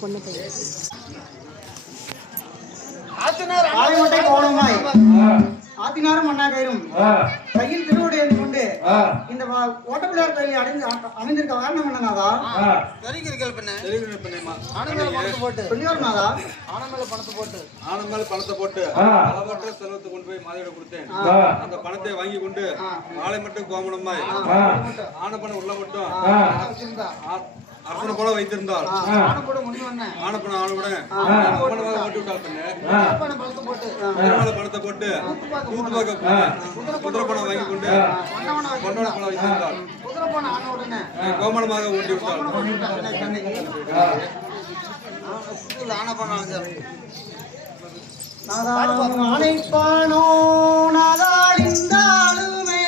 பொண்ணு பையன் ஆலைமட்டை கோணமாய் ஆத்தினாரும் மண்ணா கயிறும் கையில் திருவுடைய கொண்டு இந்த ஓட்டப்பிள்ளையார் கோயில் அமைந்திருக்க காரணம் என்னன்னாதா? பணத்தை போட்டு செலவத்தை கொண்டு போய் மாதையோட கொடுத்தேன். அந்த பணத்தை வாங்கி கொண்டு ஆலை மட்டும் கோமணமாய் ஆன பணம் உள்ள மட்டும் அரசனை போல வைத்திருந்தால் ஆனப்பணம் ஆனவுடன் ஓட்டி விட்டால் பணத்தை போட்டு குதிரை பணம் வாங்கி கொண்டு பொன்னோட பணம் வைத்திருந்தால் கோமணமாக ஓட்டி விட்டால் ஆனைப்பானோ நாதாளிந்தாலுமே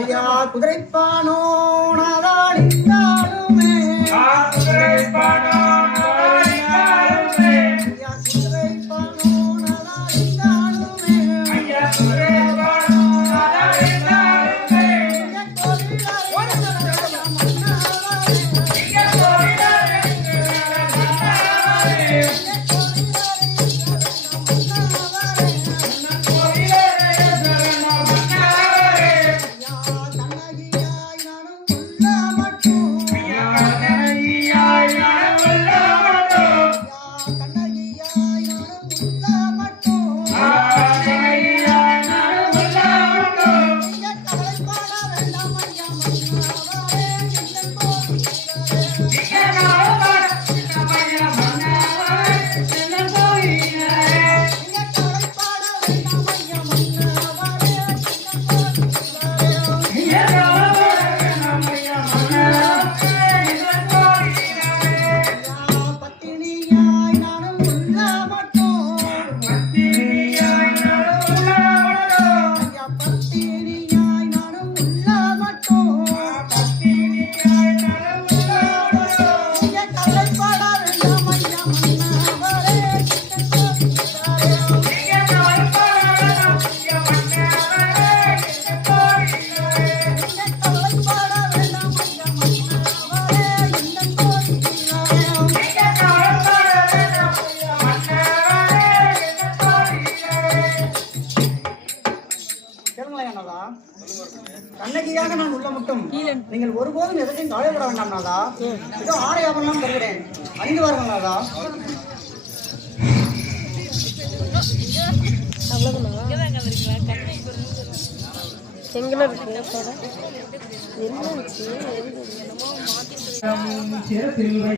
ஐயா குதிரைப்பானோ நாதாளிந்தாலுமே கண்ணகியாக நான் உள்ள மட்டும் நீங்கள் ஒருபோதும் எதற்கும் கவலைப்பட வேண்டாம் நாதா. இதோ ஆடை ஆபரணம் தருகிறேன், அணிந்து வாருங்கள் நாதா. எங்க இருக்கு